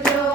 yo.